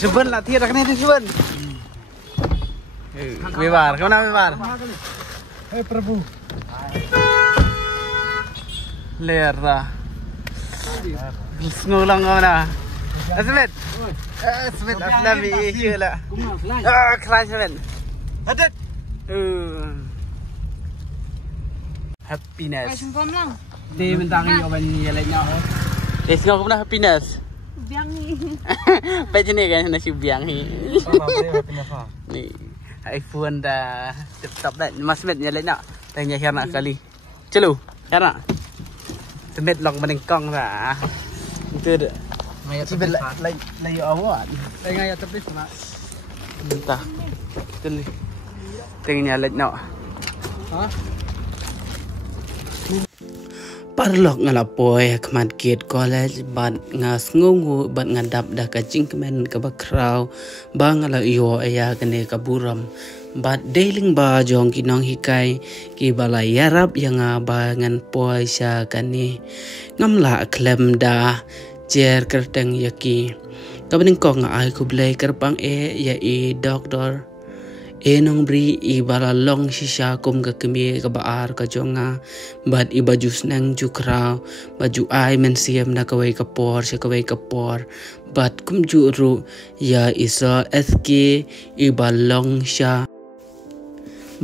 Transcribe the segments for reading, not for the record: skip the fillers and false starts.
Seven lah tiada kena di seven. Bebar, kau nak bebar? Hei Prabu. Leer dah. Ngulang kau nak. Asmet. Asmet aslami iya lah. Keras Asmet. Adat. Happiness. Di mentang jawapan jalannya. Let's go kemana happiness? Biang ni. Macam ni kan nasi biang ni. Ni iPhone dah tetap dah. Mas Met jalan nak. Tanya Syarna sekali. Celu. Syarna. Semet long menengkong dah. Itu dah. Semet layu awak. Tengah ya tepi sana. Entah. Celu. Tengah jalan nak. Ha? Parlok ngalapoy kemat gate college bat ngas ngungu bat ngadap dah kacing kemen ke bakrau bang ala iyo aya kene kaburam bat deling ba jong kinong hikai ki bala yarap yang ba ngan poy sya kani ngamla klem da jer kerteng yaki kabening kong ai ku blai kerpang ya doktor enong bri ibala long shisha kum ka kemi ka baar ka jonga bat i baju snang jukrau baju ai men siam na kawai ka por se kawai ka por bat kum juru ya isa sk ibalong sha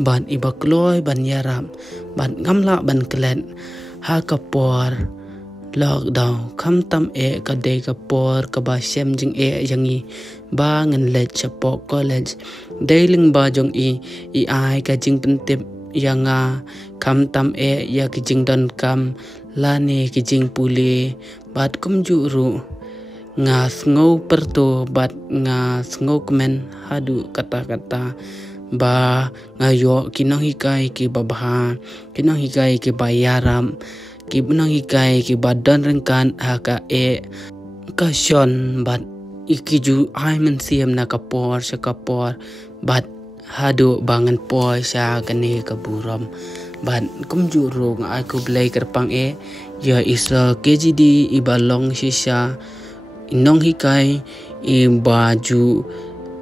bat i bakloi ban yaram bat ngamla ban klet ha ka por lockdown kam tam ka de ka por ka ba sem jing yangi ba ngan let chapo college dailing ba jong i ai ka jing pentip yanga kam tam ya ki jing don kam lani ki jing puli bat kum juru ngas ngau perto bat ngas ngau kemen hadu kata-kata ba ngayo kinong hikai ki babha kinong hikai ki bayaram ki bunang hikai ki badan rengkan haka kasion bat ikiju ai men siam na kapor sa kapor bat hadu bangan poy sa kani kaburam bat kum juru ngai ku blai kerpang ya isa KGD ibalong sisa inong hikai i baju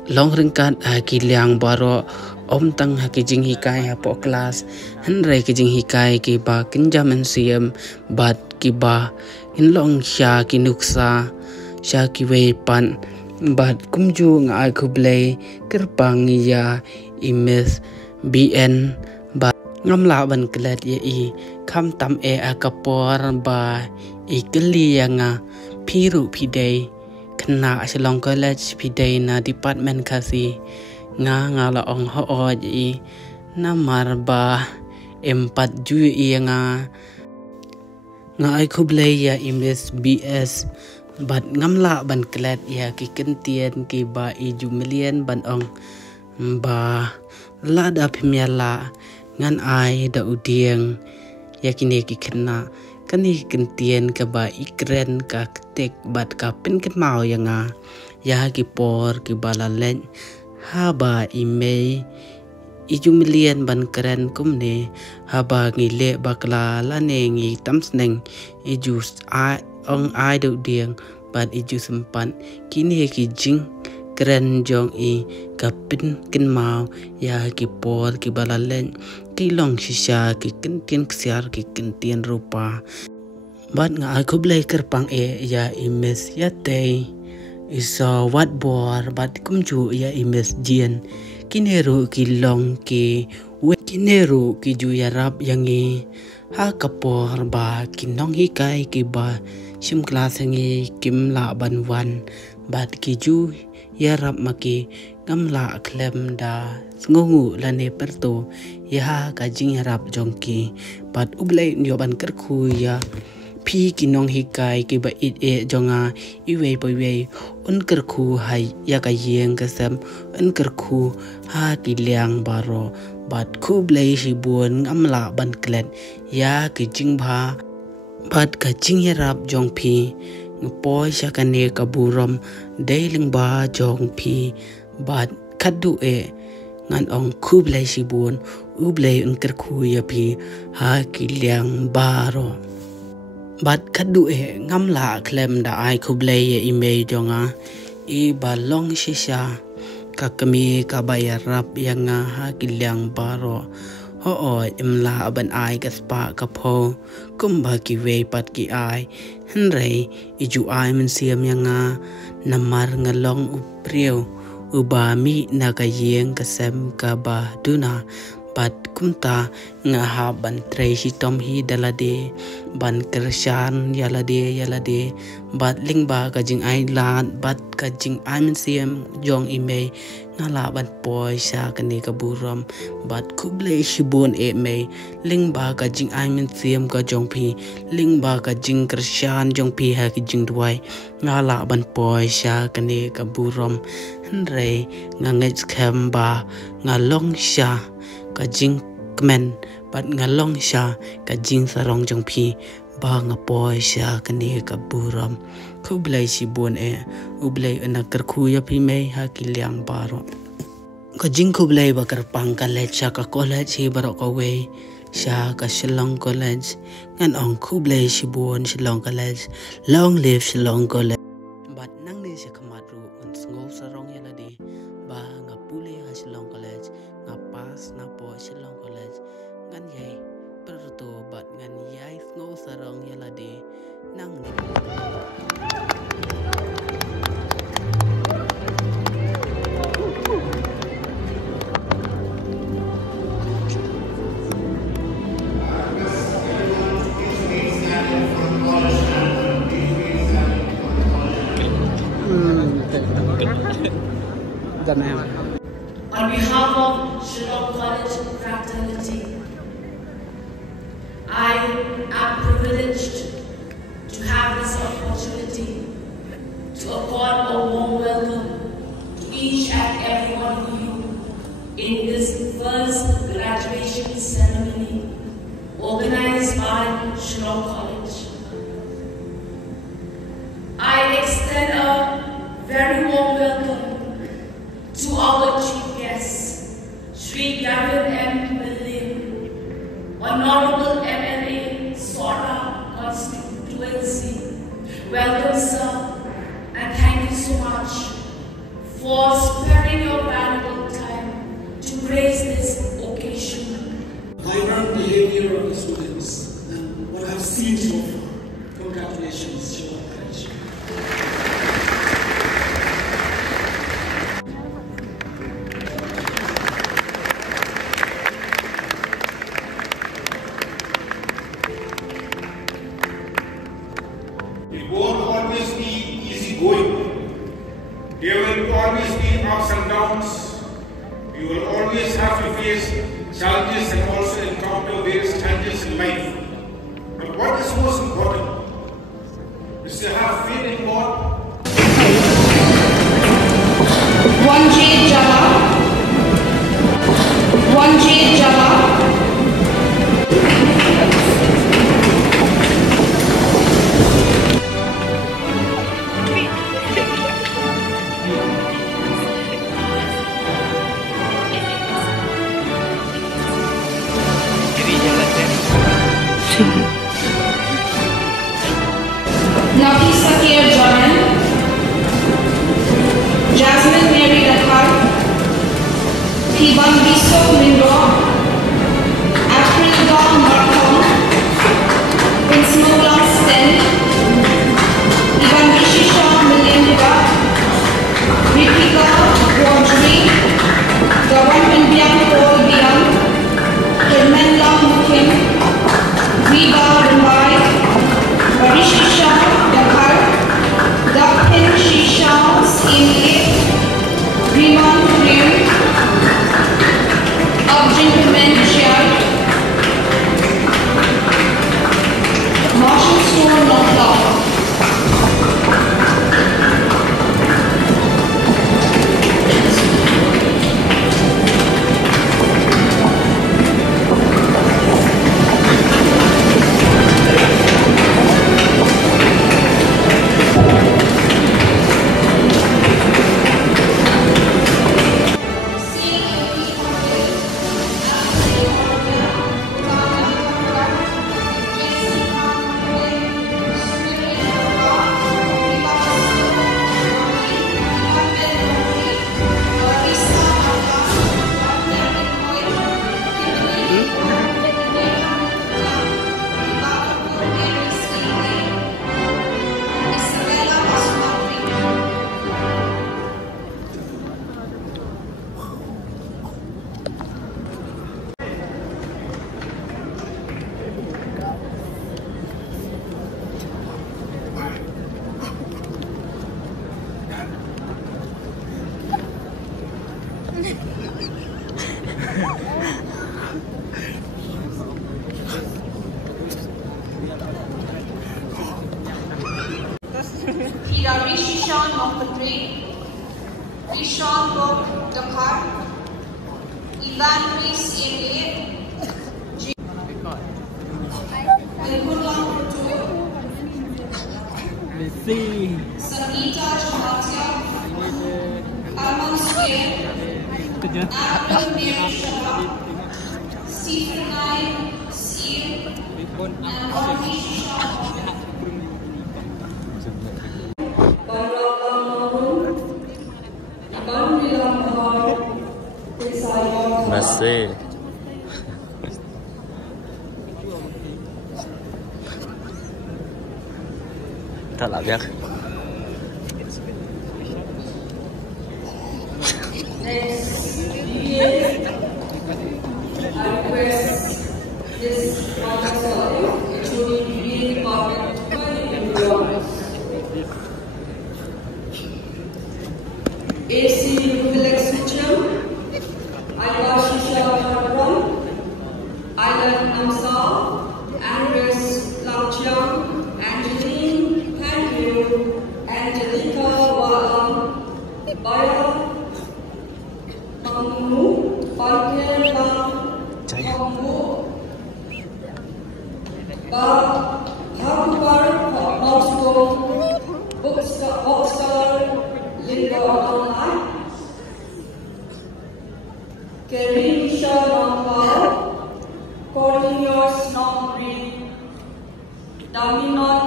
long rengkan kiliang baro om tang hakijing hikai hapo kelas henre kijing hikai ki ba kinjaman siam bat ki ba inlong sya kinuksa sya ki wei pan bat kumju ngai ku blai kerpang ya imes BN ba ngamla ban klet ya i kam tam akapor ba ikeli yanga piru pidei kena Shillong College pidei na department kasi nga la ong ho i namar ba empat ju nga ai ku blai ya imes BS bat ngamla ban klet ya ki kentien ki ba i jumilian ban ong ba lada pimiala ngan ai da udieng ya kini ki kena kani kentien ka ba ikren ka tek bat ka pen ket mau yanga ya ki por ki bala len haba imei ijumilian ban keren kumne haba ngile bakla lane ngi tamsneng ijus ong ai do dieng bat iju sempan kini ki jing keren jong i kapin kin mau ya ki por ki balalen ki long shisha ki kentien ksiar ki kentien rupa bat nga aku blai kerpang ya imes ya tei isa wat bor bat kumju ya imes jien kineru ki long ki kineru ki ju yarap yangi ha kapor ba kinong hikai ki ba sim kelas ngi kim la ban wan bat ki ju yarap maki gamla klem da ngungu lane perto ya ka jing harap jongki bat ublai nyoban kerku ya pi kinong hikai ki ba it e jonga iwe poiwe un kerku hai ya ka yeng kasam un kerku ha ki liang baro bat ku blai si buon gamla ban klet ya ki jing bha bat ka jing harap jongpi ngpoi syakane kaburam dailing ba jongpi bat kadu e ngan ong kublai sibun ublai un kerku ya pi ha kiliang baro bat kadu e ngamla klem da ai kublai e ime jonga I balong shisha kakami kabaya rap yang ha kiliang baro ho imla aban ai kaspa kapo kumba ki we pat ki ai henrei iju ai men siam yang namar ngalong upriu ubami nakayeng kasem kaba duna bat kumta ngaha ban trei hitom hi dalade ban kershan yalade bat lingba kajing ai lat bat kajing amen siam jong ime ngala ban poi sha kani kaburam bat kuble shibun e me lingba kajing amen siam ka jong pi lingba kajing kershan jong pi ha kijing duai ngala ban poi sha kani kaburam henrei ngangej kamba ngalong sha kajing kemen bat ngalong sha kajing sarong jong pi ba ngapoi sha kani kaburam kublai sibun e ublai anak kerku ya pi me ha kiliang baro kajing kublai bakar pang college sha ka college hi baro ka we sha ka Shillong college ngan ong kublai sibun Shillong college long live Shillong college bat nang ni sha kamaru un ngau sarong ya ladi ba ngapule ha Shillong college ngapas na po Shillong college ngan yai perto bat ngan yai ngau sarong ya ladi nang ni On behalf of Shillong College fraternity, I am privileged to have this opportunity to accord a warm welcome to each and every one of you in this first graduation ceremony organized by Shillong College. I extend a very warm welcome to our chief guests, Sri Gavin M. Milling, Honorable MLA, Sora constituency. Welcome, sir, and thank you so much for sparing your valuable time to grace this occasion. Vibrant behavior of the students and what I've seen so far. Congratulations, Shillong College. It won't always be easy going. There will always be ups and downs. You will always have to face challenges and also encounter various challenges in life. But what is most important is to have faith in God. 1J Java. 1J Java. Nafisa Sakir Jordan, Jasmine Mary Dakhar, Thiban Biso Mindro, April Dawn Markham, Insnola Sten, Ivan Bishisha Millendiga, Ritika Wajri, Gawan Indian Paul Bian, Hermela Mukim, Viva Rumbai, Barishisha Dakhar, Dakhin Shisha Skin Riman Pira Rishan Mokhatri, Rishan Bok Dakar, Ivan Chris Ege, Wilgulam Rutu, Sangeeta Chamatia, Arman Square, April Mary Shah, Stephen Nye, Seer, and Bobby Shah. Masih. Tak lah biar. AC Rubilex Mitchell, Aivashisha Bharadwaj, Ilan Namsal, Andres Lamchiang, Angeline Panyu, Angelica Walam, Baya Mangu, Parker Lam, Mangu, Bhagwar Moscow, Bookstore, Linda Online, Karim Shah Rampal, Cornelius Nongri, Daminot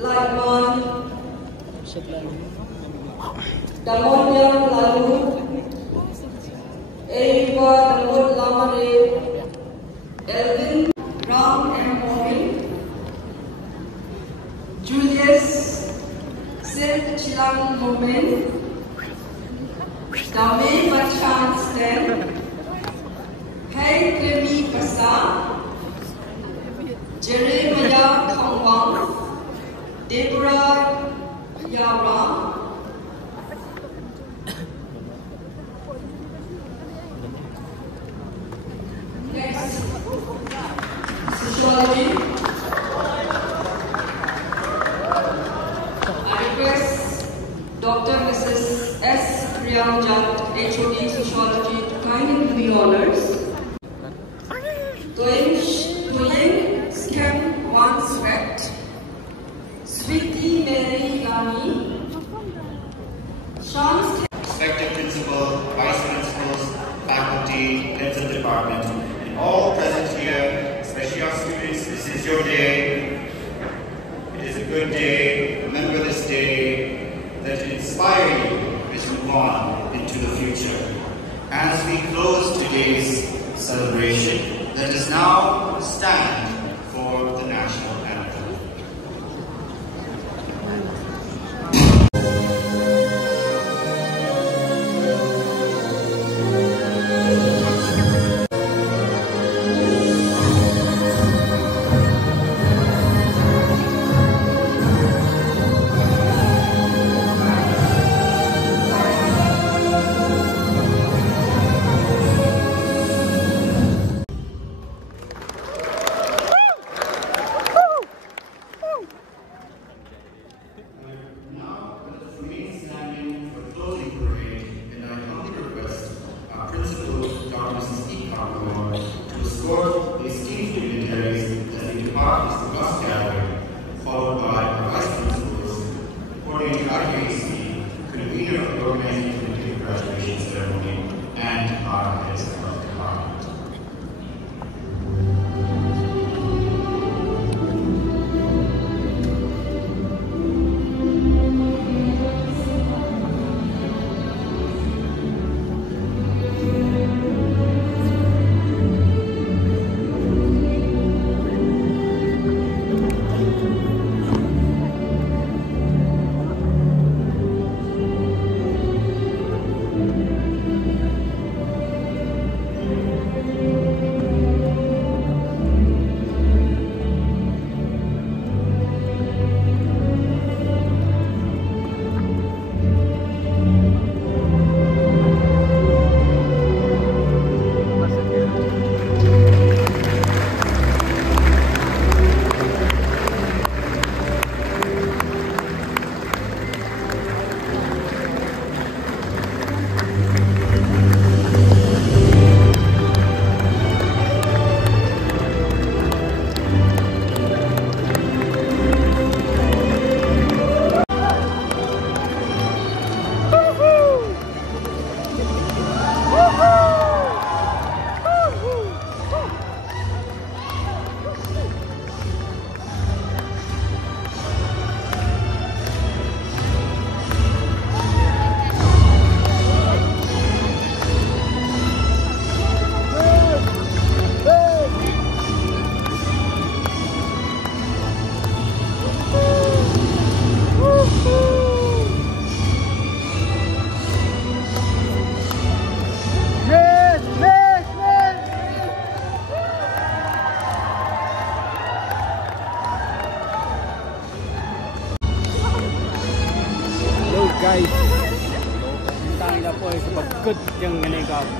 Laikman, Damonya Lalu, Eva Damod Lamare, Elvin Ram M. Morin, Julius Sid Chilang Momen, Dame Bachan Stem, Hey Kremi Pasa, Jeremiah Kongwang, Deborah Yara, next, Sociology. I request Dr. Mrs. S. Priyanjat, HOD Sociology, to kindly do the honors. Doing Scam One Sweat, Sweetie Mary Yami, Shams. Respected principal, vice principals, faculty, heads of department, and all present here, especially our students, this is your day. It is a good day. Remember this day. Let it inspire you as you move on into the future. As we close today's celebration, let us now stand for the national anthem.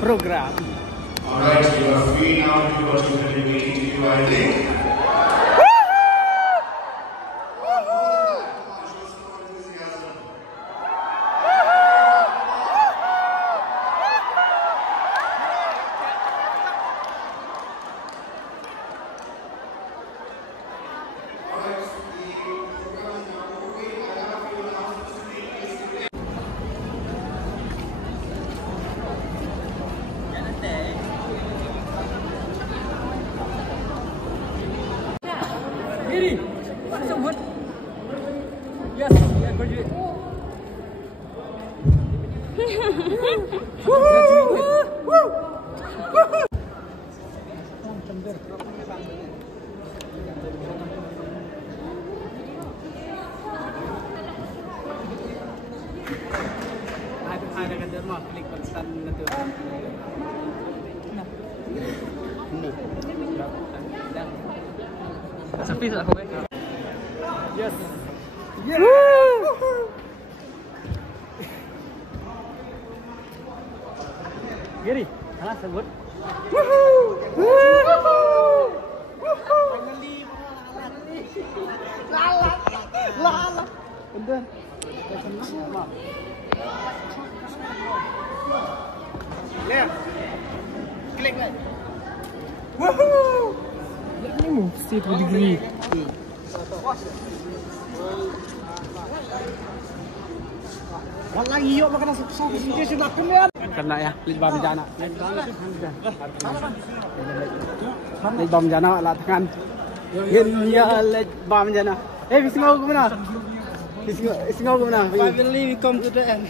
program. Alright, you are free now to do what you have been waiting to do, I think. Giri, sambut. Yes, yeah, graduate. Ada kan dia mah klik button itu. Sepi tak kau? Yes. Yeah. Giri, alah sebut. Lala. Bener. Left. Klik lagi. Woohoo! Ini mesti degree. Wallahi yuk makan susu sudah kemudian. Kena ya, libam jana. Libam jana lah tangan. Ya libam jana. Bismillah ke mana? Bismillah ke mana? Finally we come to the end.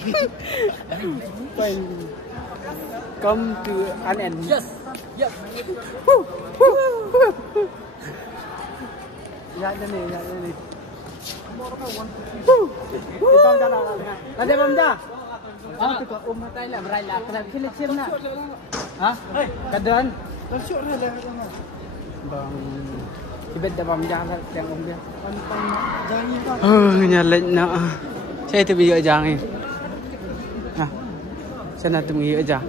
Come to an end. Yes. Yes. Ya ini. Bom dah lah. Ada bom dah. Tu kau matai lah berai lah. Kalau kecil nak. Hah? Kadan. Langsung dah. Bang. Tibet dah bom dah yang om dia. Nyalek nak. Saya tu video aja ni. Hah. Sana tu video aja.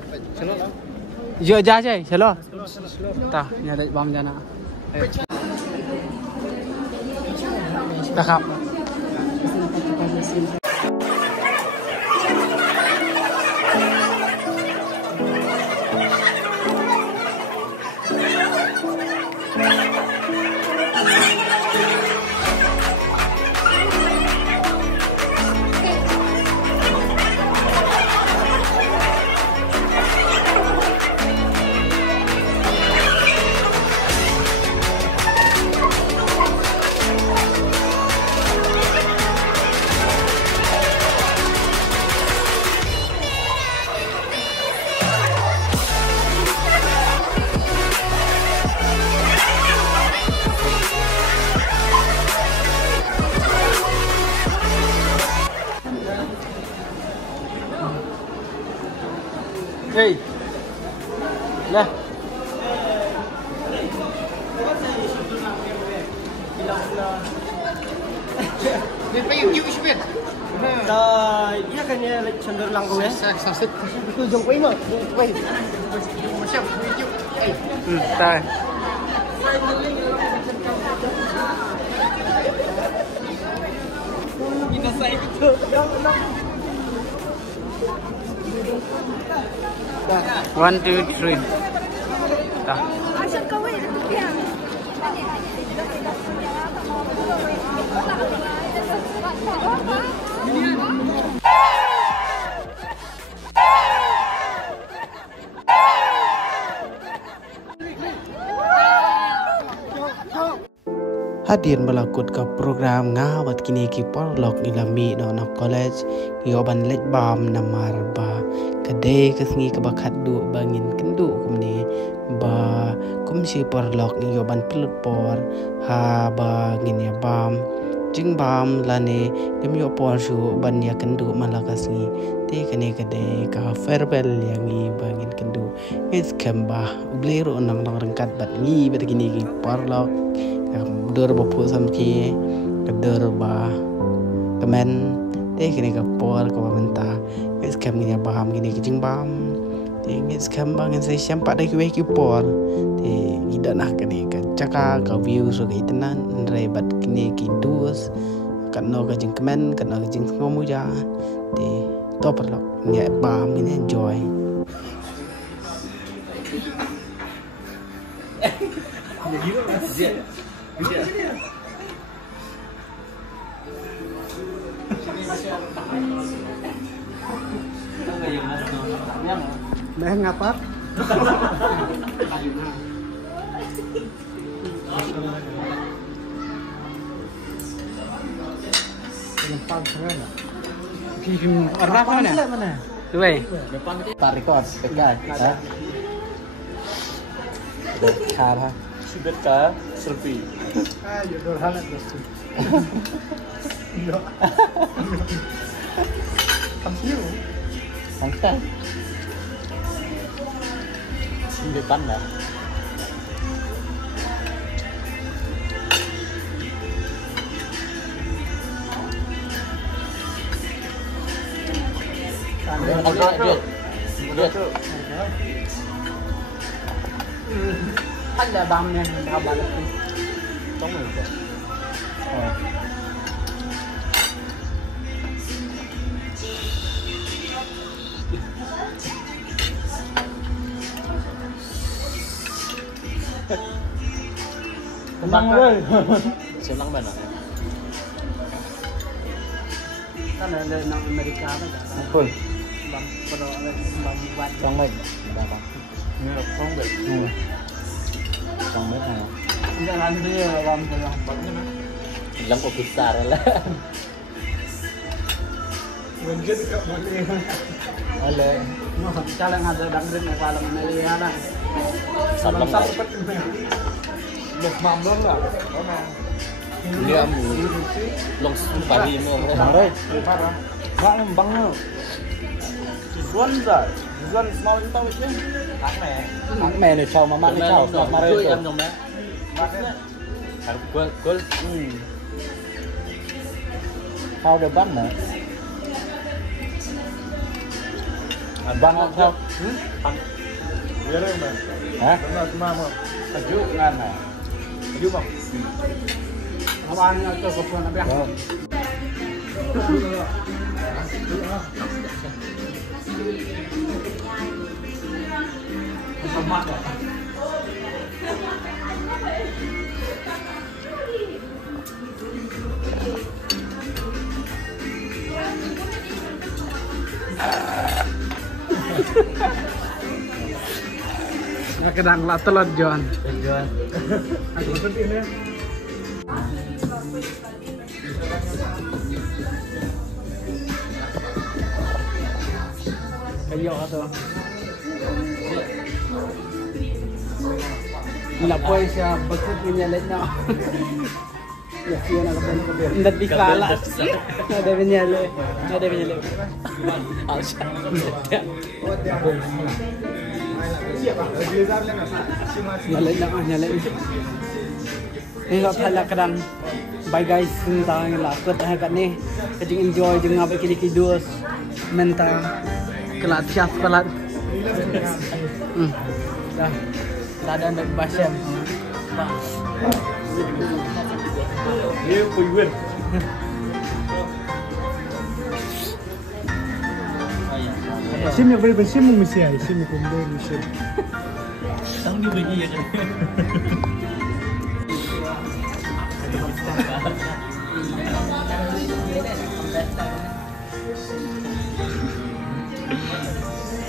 Video aja je. Selo. Tak, nyalek bom jana. Tak kap. Hey. Lah. Dia pergi yuk isbet. Iya kan ya cenderung langkung ya. Sakit. Itu jong koi mah. Koi. Macam video. Tak. Kita saya itu. 1, 2, 3. Tak. Hadir melakut ke program ngawat kini ki porlok ilami no college yoban lej bam namar ba kade kesngi ke bakat du bangin kendu kumni ba kumsi porlok yoban pelut por ha ba ngin ya bam jing bam lane dem yo por su ban ya kendu malakasngi te kane kade ka farewell yang i bangin kendu is kamba blero nang rengkat bat ngi bet kini ki porlok Dor bapu samki, dor ba, kemen, deh kini kapor kau mentah, es kami ni baham kini kecing bam, ngis kambang sai sampai dah kiwe kipor tidak nak kini caka ka view so ka itanan rebat kini kidus kan no ka jingkemen kan no ka jing ngomu ja top lok nhẹ bam ini enjoy Meh ngapa? Lempang sana. Kim arah mana? Tuai. Tak record, pegang. Cara. Sudah kah selfie? Ayo dorhan itu. Iya. Kamu Santai. Di depan dah. Ada bamnya dah balik. Trong rồi. Tenang rồi. Senang mana? Kan ada nang Amerika ada. Betul. Bang pro bang buat Trong mình. Như là không được. Trong mấy này. jangan dia bang yang bagusnya. Lắm của pizza rồi là. Mungkin tak boleh. Oleh. Mau kalau ada dangdut nak kalau mana dia ada. Sabang. Cepat. Lek mamdon lah. Dia mu. Long pagi mu. Đấy, parah. Bang bang no. Zuan dah. Zuan small tau chứ. Ăn mè này chào mà mang đi chào mà đây rồi. Em trong mẹ. Gol. How the bun nè. Bang không sao? Biar mana? Hả? Benar semua. Aju ngan hả? Aju bang. Abang tu kepuan abang. Semak. Nak kedang lah telur John. John. Aku seperti ini. Kayo atau? Lapoy siya bakit minyalit na. Yes, yun ang kapal. Hindi bikala. Nada minyalit. Nada minyalit. Nyalay na nyalay. Ini pala kadang. Bye guys, sinta ng lakot hakat ni. Kading enjoy jeng ngabay kinikidus. Menta kelat chef kelat. Dah. Ada nak basem. Dia puy Sim yang beri sim mesti ai, sim yang beri mesti. Tang dia bagi ya kan.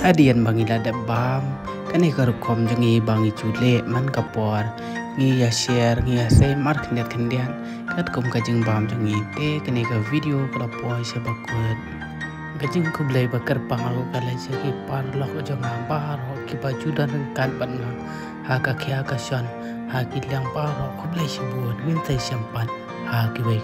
Adian bangila da bam kani karukom jangi bangi chule man kapor ngi ya share ngi ya say mark net kendian kat kom kajing bam jangi te kani ka video kala poi se bakut kajing ku blai bakar pangal kala jagi par lok janga bar ho ki baju dan kan panna ha ka khya ka shan ha ki lang par ho ku blai shibun min tai champan ha ki bai